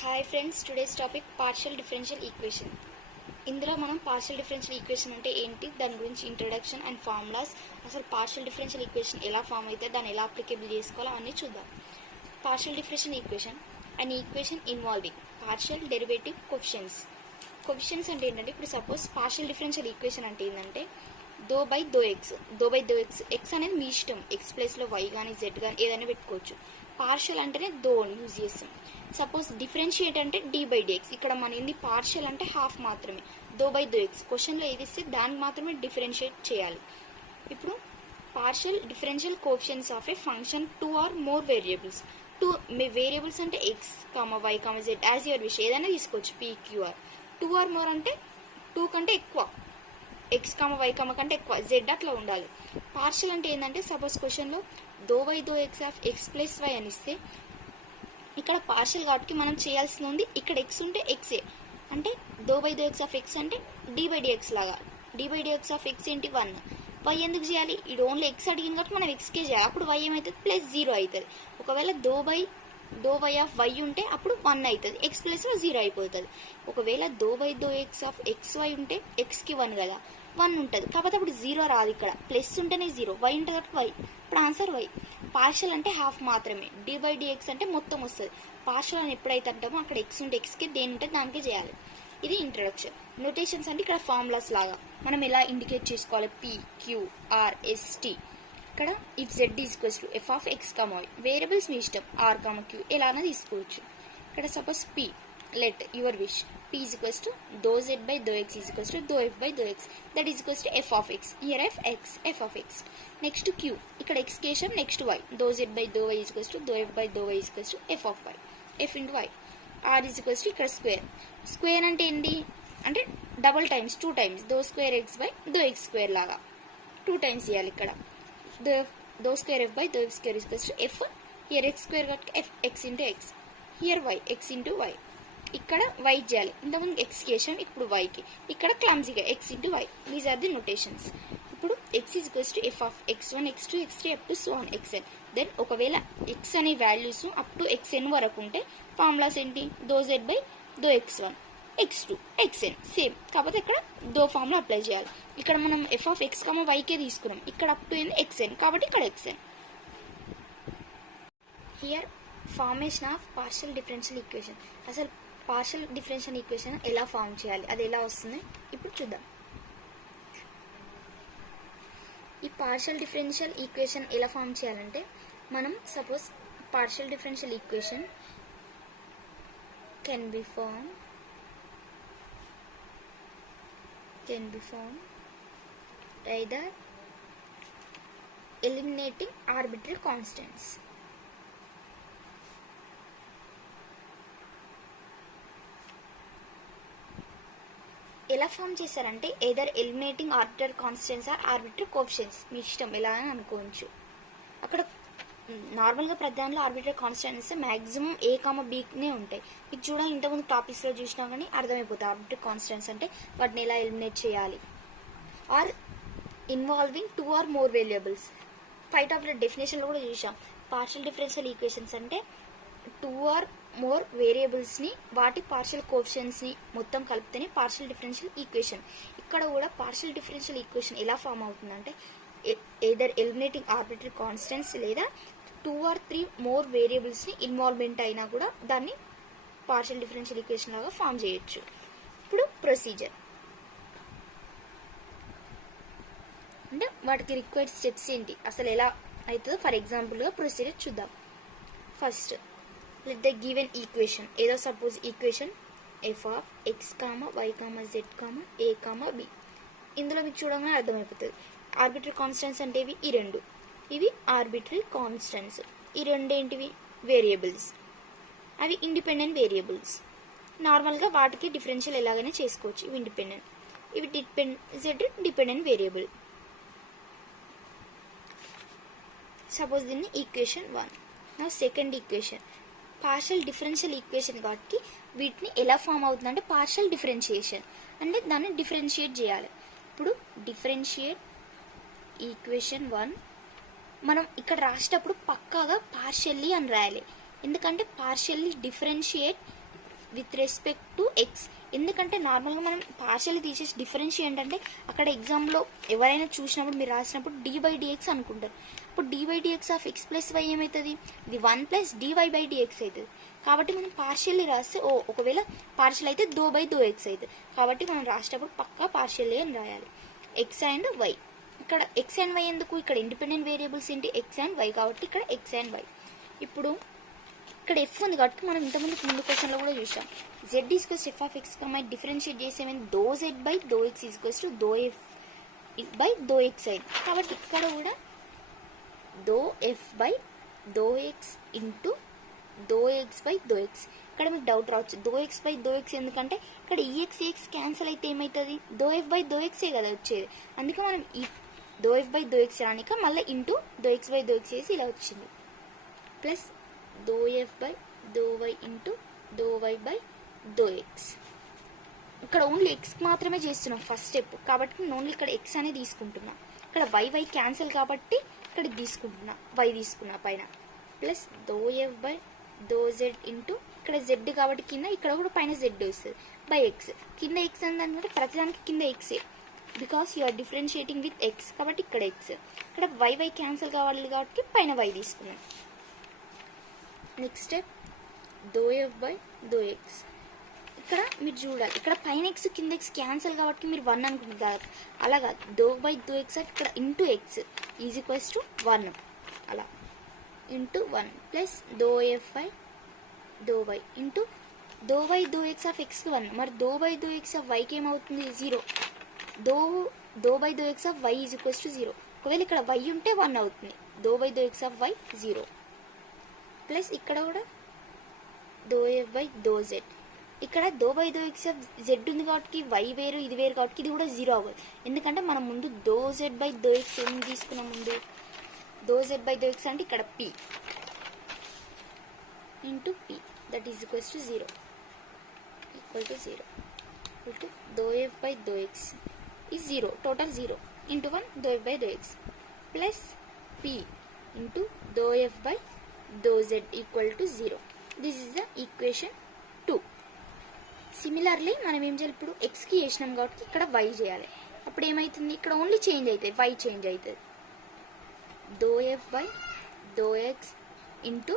Hi friends, today's topic partial differential equation. ఇందులో మనం partial differential equation అంటే ఏంటి, దాని గురించి ఇంట్రొడక్షన్ అండ్ ఫార్ములాస్, అసలు పార్షియల్ డిఫరెన్షియల్ ఈక్వేషన్ ఎలా ఫామ్ అయితే దాన్ని ఎలా అప్లికేబుల్ చేసుకోవాలో అవన్నీ చూద్దాం. Partial differential equation and equation involving partial derivative coefficients. Coefficients అంటే ఏంటంటే, ఇప్పుడు సపోజ్ పార్షియల్ డిఫరెన్షియల్ ఈక్వేషన్ అంటే ఏంటంటే దో బై దో ఎక్స్. ఎక్స్ అనేది మీ ఇష్టం, ఎక్స్ ప్లేస్లో వై కానీ జెడ్ కానీ ఏదైనా పెట్టుకోవచ్చు. పార్షియల్ అంటేనే దోని యూజ్ చేస్తాం. సపోజ్ డిఫరెన్షియేట్ అంటే డి బై డిఎక్స్. ఇక్కడ మన ఏంది పార్షియల్ అంటే హాఫ్ మాత్రమే. దో బై దో ఎక్స్ క్వశ్చన్లో ఏది ఇస్తే దానికి మాత్రమే డిఫరెన్షియేట్ చేయాలి. ఇప్పుడు partial differential coefficients of a function two or more variables. మీ వేరియబుల్స్ అంటే X Y Z as your wish ఏదైనా తీసుకోవచ్చు, పీక్యూఆర్. టూ ఆర్ మోర్ అంటే టూ కంటే ఎక్కువ, ఎక్స్ వై కంటే ఎక్కువ, జెడ్ అట్లా ఉండాలి. పార్షియల్ అంటే ఏంటంటే, సపోజ్ క్వశ్చన్లో do by do X of X plus Y అని ఇస్తే ఇక్కడ పార్షియల్ కాబట్టి మనం చేయాల్సింది ఉంది, ఇక్కడ ఎక్స్ ఉంటే ఎక్సే అంటే do by do X of X అంటే డి బై డిఎక్స్ లాగా. D by DX of X ఏంటి 1. వై ఎందుకు చేయాలి, ఇది ఓన్లీ ఎక్స్ అడిగింది కాబట్టి మనం ఎక్స్కే చేయాలి. అప్పుడు వై ఏమవుతుంది, ప్లస్ 0 అవుతుంది. ఒకవేళ దో వై ఆఫ్ వై ఉంటే అప్పుడు 1 అవుతుంది, ఎక్స్ ప్లస్లో 0 అయిపోతుంది. ఒకవేళ do by do X of X Y ఉంటే ఎక్స్కి 1 కదా, 1 ఉంటుంది. కాకపోతే అప్పుడు 0 రాదు, ఇక్కడ ప్లస్ ఉంటేనే 0, వై ఉంటుంది కాబట్టి వై. ఇప్పుడు ఆన్సర్ వై. పార్షియల్ అంటే హాఫ్ మాత్రమే, డి బై డిఎక్స్ అంటే మొత్తం వస్తుంది. పార్షియల్ అని ఎప్పుడైతే అంటామో అక్కడ ఎక్స్ ఉంటే ఎక్స్కి, దేని ఉంటే దానికే చేయాలి. ఇది ఇంట్రడక్షన్. నోటేషన్స్ అంటే ఇక్కడ ఫార్ములాస్ లాగా మనం ఎలా ఇండికేట్ చేసుకోవాలి, P Q R S T. ఇక్కడ if Z is equals to F of X Y, variables మీ ఇష్టం, ఆర్ క్యూ ఎలానే తీసుకోవచ్చు. ఇక్కడ suppose P, let your wish, p is equals to dou z by dou x is equals to dou f by dou x, that is equals to f of x. Here f of x. Next q, ఇక్కడ x కేశం, next y, dou z by dou y is equals to dou f by dou y is equals to f of y, f into y. r is equals to ఇక్కడ square అంటే ఏంటి అంటే double times, 2 times dou square x by dou x square లాగా 2 times చేయాలి. ఇక్కడ dou square f by dou f square is equals to f, here x square కాబట్టి f x into x, here y x into y. ఇక్కడ y చేయాలి, ఇంతకుముందు x చేసాం, ఇప్పుడు yకి. ఇక్కడ క్లమ్జీగా x into y. These are the notations. ఇప్పుడు x is equals to F of x1 x2 x3 up to so on xn. Then ఒకవేళ x అనే వాల్యూస్ అప్ టు xn వరకు ఉంటే ఫార్ములాస్ ఏంటి, దో z బై దో x1 x2 xn సేమ్. కాకపోతే ఇక్కడ దో ఫార్ములా అప్లై చేయాలి. ఇక్కడ మనం ఎఫ్ ఆఫ్ x వైకే తీసుకున్నాం, ఇక్కడ అప్ టు ఏంది xn కాబట్టి ఇక్కడ xn. Here formation of partial differential equation. అసలు పార్షియల్ డిఫరెన్షియల్ ఈక్వేషన్ ఎలా ఫామ్ చేయాలి, అది ఎలా వస్తుంది ఇప్పుడు చూద్దాం. ఈ పార్షియల్ డిఫరెన్షియల్ ఈక్వేషన్ ఎలా ఫామ్ చేయాలంటే, మనం suppose partial differential equation can be form either eliminating arbitrary constants. ఎలా ఫామ్ చేశారంటే, either eliminating arbitrary constants or arbitrary coefficients, మీ ఇష్టం ఎలా అని అనుకోవచ్చు. అక్కడ నార్మల్గా ప్రధానంలో ఆర్బిట్రరీ కాన్స్టెంట్స్ మ్యాక్సిమం ఏ బీనే ఉంటాయి. మీకు చూడ ఇంతకుముందు టాపిక్స్లో చూసినా కానీ అర్థమైపోతుంది ఆర్బిట్రరీ కాన్స్టెంట్స్ అంటే వాటిని ఎలా ఎలిమినేట్ చేయాలి. Or involving 2 or more variables. Fight of the డెఫినేషన్లో కూడా చూసాం, పార్షియల్ డిఫరెన్షియల్ ఈక్వేషన్స్ అంటే 2 ఆర్ మోర్ వేరియబుల్స్ని వాటి పార్షియల్ కోఎఫిషియెంట్స్ని మొత్తం కలిపితేనే పార్షియల్ డిఫరెన్షియల్ ఈక్వేషన్. ఇక్కడ కూడా పార్షియల్ డిఫరెన్షియల్ ఈక్వేషన్ ఎలా ఫామ్ అవుతుందంటే, ఎదర్ ఎలిమినేటింగ్ ఆర్బిట్రరీ కాన్స్టెంట్స్ లేదా 2 ఆర్ 3 మోర్ వేరియబుల్స్ని ఇన్వాల్వ్మెంట్ అయినా కూడా దాన్ని పార్షియల్ డిఫరెన్షియల్ ఈక్వేషన్ లాగా ఫామ్ చేయొచ్చు. ఇప్పుడు ప్రొసీజర్ అంటే వాటికి రిక్వైర్డ్ స్టెప్స్ ఏంటి, అసలు ఎలా అవుతుందో ఫర్ ఎగ్జాంపుల్గా ప్రొసీజర్ చూద్దాం. First let the given equation, ఏదో suppose equation F of X Y Z A B. ఇందులో మీకు చూడగానే అర్థమైపోతుంది ఆర్బిట్రరీ కాన్స్టెంట్స్ అంటే ఈ రెండు, ఇవి ఆర్బిట్రరీ కాన్స్టెంట్స్. ఈ రెండు ఏంటివి, వేరియబుల్స్, అవి ఇండిపెండెంట్ వేరియబుల్స్. నార్మల్గా వాటికి డిఫరెన్షియల్ ఎలాగైనా చేసుకోవచ్చు, ఇవి ఇండిపెండెంట్, ఇవి జెడ్ డిపెండెంట్ వేరియబుల్. సపోజ్ దీన్ని ఈక్వేషన్ 1. నా second equation partial differential equation కాబట్టి వీటిని ఎలా ఫామ్ అవుతుందంటే పార్షియల్ డిఫరెన్షియేషన్ అంటే దాన్ని డిఫరెన్షియేట్ చేయాలి. ఇప్పుడు డిఫరెన్షియేట్ ఈక్వేషన్ 1 మనం ఇక్కడ రాసేటప్పుడు పక్కాగా పార్షియల్లీ అని రాయాలి, ఎందుకంటే partially differentiate with respect to X. ఎందుకంటే నార్మల్గా మనం పార్షియల్ తీసేసి డిఫరెన్షియేట్ అంటే అక్కడ ఎగ్జామ్లో ఎవరైనా చూసినప్పుడు మీరు రాసినప్పుడు d/dx అనుకుంటారు. ఇప్పుడు d/dx of x plus why ఏమవుతుంది, ఇది 1 ప్లస్ dy/dx అవుతుంది. కాబట్టి మనం పార్షియల్లీ రాస్తే ఒకవేళ పార్షియల్ అయితే ∂x అవుతుంది. కాబట్టి మనం రాసేటప్పుడు పక్కా పార్షియల్లీ అని రాయాలి. ఎక్స్ అండ్ వై, ఇక్కడ ఎక్స్ అండ్ వై ఎందుకు, ఇక్కడ ఇండిపెండెంట్ వేరియబుల్స్ ఏంటి ఎక్స్ అండ్ వై, కాబట్టి ఇక్కడ ఎక్స్ అండ్ వై. ఇప్పుడు ఇక్కడ ఎఫ్ ఉంది కాబట్టి మనం ముందు క్వశ్చన్లో కూడా చూసాం. z equals F of X కమై డిఫరెన్షియేట్ చేసేమైంది ∂z/∂x ఈక్వల్స్ టు ∂f/∂x అయింది. కాబట్టి ఇక్కడ కూడా ∂f/∂x ఇంటూ ∂x/∂x. ఇక్కడ మీకు డౌట్ రావచ్చు ∂x/∂x ఎందుకంటే ఇక్కడ EX క్యాన్సిల్ అయితే ఏమవుతుంది, ∂f/∂x కదా వచ్చేది. అందుకే మనం ఈ ∂f/∂x రానిక మళ్ళీ ఇంటూ ∂x/∂x చేసి ఇలా వచ్చింది. Plus ∂f/∂y into ∂y/∂x. ఇక్కడ ఓన్లీ ఎక్స్ మాత్రమే చేస్తున్నాం ఫస్ట్ స్టెప్ కాబట్టి నేను ఓన్లీ ఇక్కడ ఎక్స్ అనేది తీసుకుంటున్నా. ఇక్కడ వై క్యాన్సిల్ కాబట్టి ఇక్కడ తీసుకుంటున్నా, వై తీసుకున్నా పైన. ప్లస్ ∂f/∂z ఇంటూ ఇక్కడ జెడ్ కాబట్టి కింద, ఇక్కడ కూడా పైన జెడ్ వస్తుంది బై ఎక్స్. కింద ఎక్స్ అంటే ప్రతిదానికి కింద ఎక్సే, because you are differentiating with X కాబట్టి ఇక్కడ ఎక్స్. ఇక్కడ వై క్యాన్సిల్ కావాలి కాబట్టి పైన వై తీసుకున్నాం. Next step ∂f/∂x. ఇక్కడ మీరు చూడాలి, ఇక్కడ పైన ఎక్స్ కింద ఎక్స్ క్యాన్సిల్ కాబట్టి మీరు 1 అనుకుంటున్నారు. అలా కాదు, ∂f/∂x ఇక్కడ into X is equals to 1 అలా into 1 plus ∂f/∂y into ∂y/∂x of ఎక్స్కి 1. మరి ∂y/∂x ఆఫ్ వైకి ఏమవుతుంది 0. ∂y/∂x of Y is equals to 0. ఒకవేళ ఇక్కడ వై ఉంటే 1 అవుతుంది. ∂y/∂x ఆఫ్ వై 0 ప్లస్ ఇక్కడ కూడా ∂f/∂z. ఇక్కడ ∂y/∂x ఆఫ్ జెడ్ ఉంది కాబట్టి వై వేరు ఇది వేరు కాబట్టి ఇది కూడా 0 అవ్వదు. ఎందుకంటే మనం ముందు ∂z/∂x ఏం తీసుకున్నాం, ముందు ∂z/∂x అంటే ఇక్కడ p into p that is equals to 0 equal to ∂f/∂x is 0 total 0 into 1 ∂f/∂x plus p into ∂f/∂z equal to 0. This is the equation 2. Similarly మనం ఏం చేయాలి, ఇప్పుడు ఎక్స్కి చేసినాం కాబట్టి ఇక్కడ వై చేయాలి. అప్పుడు ఏమవుతుంది, ఇక్కడ ఓన్లీ చేంజ్ అవుతుంది, వై చేంజ్ అవుతుంది. ∂f/∂x ఇంటూ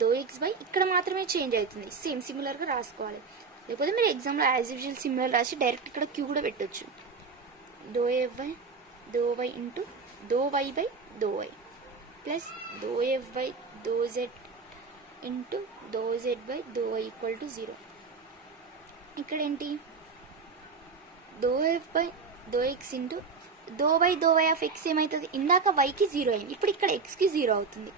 ∂x/, ఇక్కడ మాత్రమే చేంజ్ అవుతుంది. సేమ్ సిమిలర్గా రాసుకోవాలి. లేకపోతే మీరు ఎగ్జామ్లో యాజ్ యూజువల్ సిమిలర్ రాసి డైరెక్ట్ ఇక్కడ క్యూ కూడా పెట్టవచ్చు. ∂f/∂y into ∂y/∂y plus ∂f/∂z into ∂z/∂y equal to 0. ఇక్కడ ఏంటి, ∂f/∂x into ∂y/∂y of X ఏమవుతుంది, ఇందాక వైకి 0 అయింది, ఇప్పుడు ఇక్కడ ఎక్స్కి 0 అవుతుంది.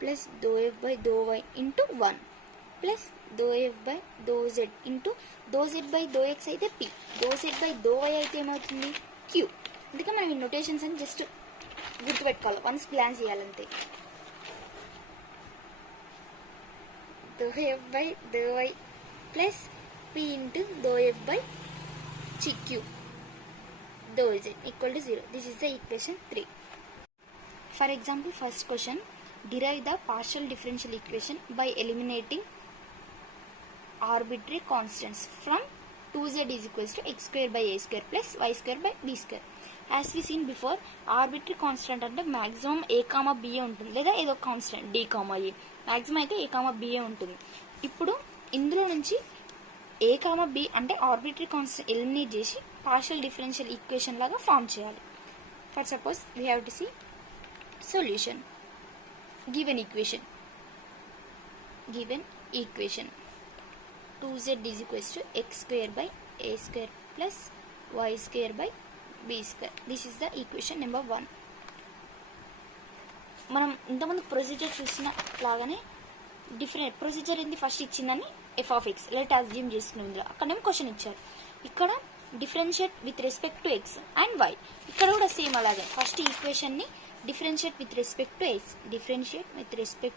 Plus ∂f/∂y into 1 plus ∂f/∂z into ∂z/∂x అయితే p, ∂z/∂y అయితే ఏమవుతుంది q. అందుకే మనం ఈ నోటేషన్స్ అని జస్ట్ గుర్తుపెట్టుకోవాలి, వన్స్ గ్లాన్స్ చేయాలంతే. ∂f/∂y plus p into ∂f/q ∂z equal to 0. This is the equation 3. For example first question, derive the partial differential equation by eliminating arbitrary constants from 2z is equals to x square by a square plus y square by b square. As we seen before, arbitrary constant అంటే maximum a, b ఉంటుంది, లేదా ఏదో constant d, a. maximum అయితే a, b ఉంటుంది. ఇప్పుడు ఇందులో నుంచి a, b అంటే ఆర్బిటరీ కాన్స్టెంట్ ఎలిమినేట్ చేసి పార్షియల్ డిఫరెన్షియల్ ఈక్వేషన్ లాగా ఫామ్ చేయాలి. For suppose we have to see solution. Given equation 2z is equals to x square by a square plus y square by b square. This is the equation number 1. మనం ఇంతకుముందు procedure చూసిన లాగానే different procedure ఏంది, first ఇచ్చిందని f of x let assume చేసుకుని ఉంది, అక్కడేమో question ఇచ్చారు. ఇక్కడ differentiate with respect to X and Y, ఇక్కడ కూడా సేమ్ అలాగే ఫస్ట్ ఈక్వేషన్ని differentiate with respect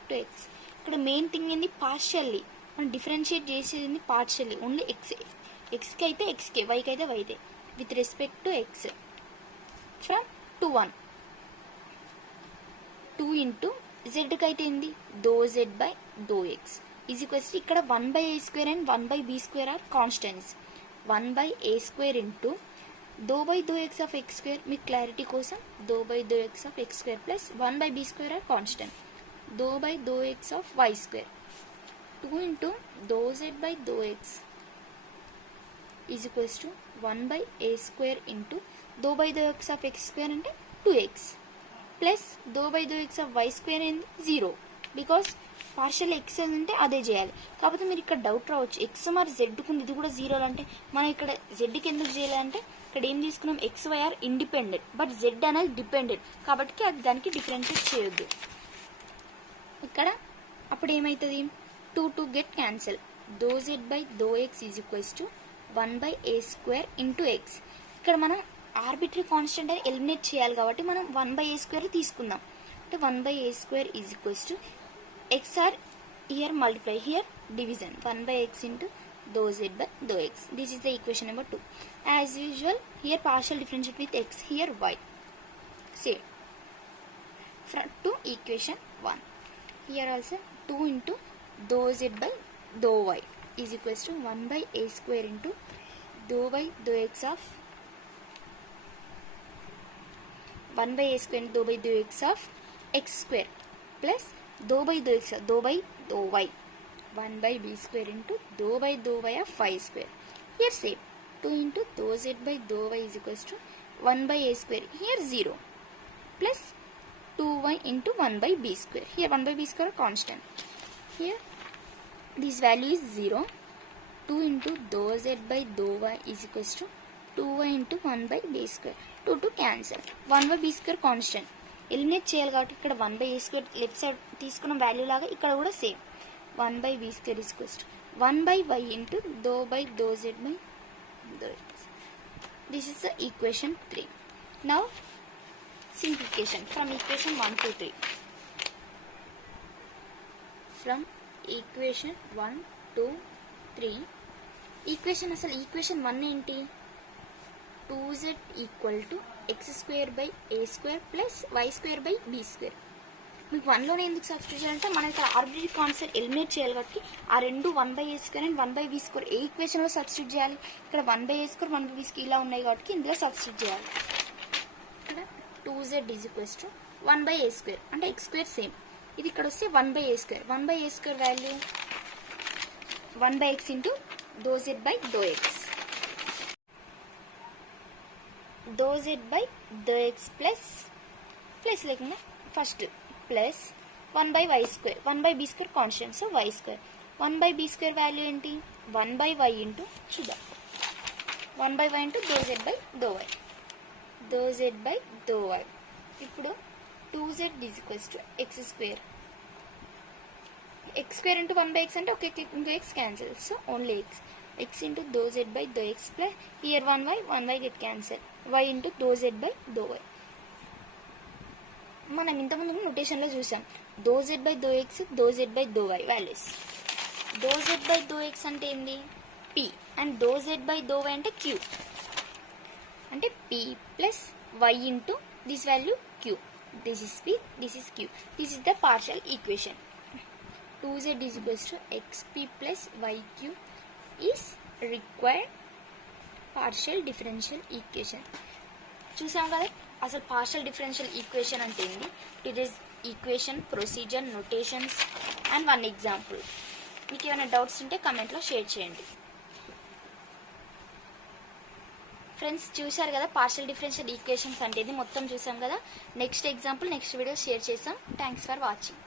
to X, ఇక్కడ మెయిన్ థింగ్ ఏంది పార్షియల్లీ, మనం డిఫరెన్షియేట్ చేసేది పార్షియల్లీ ఓన్లీ ఎక్స్కి అయితే ఎక్స్కే, వైకి అయితే వైదే, with respect to X from 2 into జెడ్కి అయితే ఏంది ∂z/∂x ఈజ్ ఈక్వల్స్ టు ఇక్కడ 1/a² and 1/b² are constants. 1/a² into ∂x of x² మీకు క్లారిటీ కోసం ∂x of x² plus 1/b² are constant, ∂x of y², 2 into ∂z/∂x is equals to 1/a² into ∂x of x² అంటే 2x plus ∂x of y² ఏంది 0, because partial X అంటే అదే చేయాలి. కాకపోతే మీరు ఇక్కడ డౌట్ రావచ్చు, ఎక్స్ మరి జెడ్కు ఇది కూడా 0 అంటే మనం ఇక్కడ జెడ్కి ఎందుకు చేయాలంటే ఇక్కడ ఏం తీసుకున్నాం, X Y are independent but Z అనేది డిపెండెంట్ కాబట్టి అది దానికి డిఫరెన్షియేట్ చేయొద్దు. ఇక్కడ అప్పుడు ఏమవుతుంది, 2 get cancel, ∂z/∂x is equals to 1/a² into X. ఇక్కడ మనం ఆర్బిటరీ కాన్స్టెంట్ అని ఎలిమినేట్ చేయాలి కాబట్టి మనం 1/a² తీసుకుందాం. అంటే 1/a² is equals to X or here multiply, here division, 1/x into ∂z/∂x. This is the equation number 2. As usual, here partial differentiate with x, here y. Same. To equation 1. Here also 2 into ∂z/∂y is equals to 1/a² into ∂y/∂x of 1/a² into ∂y/∂x of x² plus ∂y/∂x of ∂y/∂y 1/b² into ∂y/∂y of y². Here same, 2 into ∂z/∂y is equals to 1/a², here 0 plus 2y into 1/b². Here 1/b² constant. Here this value is 0. 2 into ∂z/∂y is equals to 2y into 1/b². 2 cancel. 1/b² constant. Eliminate చేయాలి కాబట్టి ఇక్కడ 1/a² left side తీసుకున్న value లాగా ఇక్కడ కూడా same, 1/b² is equals to 1/y into ∂z/∂x. This is the equation 3. Now simplification from equation 1 to 3. From equation 1 to 3, equation అసలు equation 1 ఏంటి, 2z equal to x²/a² plus y²/b². మీకు 1లోనే ఎందుకు substitute చేయాలంటే మనం ఇక్కడ ఆర్బిటరీ కాన్స్టెంట్ ఎలిమినేట్ చేయాలి కాబట్టి ఆ రెండు 1/a² and 1/b² A ఈక్వేషన్లో substitute చేయాలి, ఇక్కడ 1/a² 1/b² ఇలా ఉన్నాయి కాబట్టి ఇందులో సబ్స్టిట్యూట్ చేయాలి. ఇక్కడ 2z is equals to 1/a² అంటే x² సేమ్, ఇది ఇక్కడ వస్తే 1/a². 1/a² value 1/x into ∂z/∂x, ∂z/∂x plus లేకుండా first plus 1/y², 1/b² constant so y². 1/b² value ఏంటి, 1/y ఇంటూ చూద్దాం, 1/y ఇంటూ ∂z/∂y, ∂z/∂y. ఇప్పుడు 2z is equals to x², x² into 1/x అంటే ఒక ఇంకో x cancel so only x into ∂z/∂x plus here 1y get cancel, y into ∂z/∂y. మనం ఇంతకుముందు నోటేషన్లో చూసాం ∂z/∂x ∂z/∂y values. ∂z/∂x అంటే ఏంది p and ∂z/∂y అంటే q, అంటే p plus y into this value q, this is p, this is q. This is the partial equation. 2z is equals to xp plus yq is required partial differential equation. చూసాం కదా అసలు partial differential equation అంటే ఏంటి, it is equation, procedure, notations and 1 example. మీకు ఏమైనా doubts ఉంటే కమెంట్లో share చేయండి. Friends చూశారు కదా పార్షియల్ డిఫరెన్షియల్ ఈక్వేషన్స్ అంటే ఇది మొత్తం చూసాం కదా. Next example next video share చేసాం. Thanks for watching.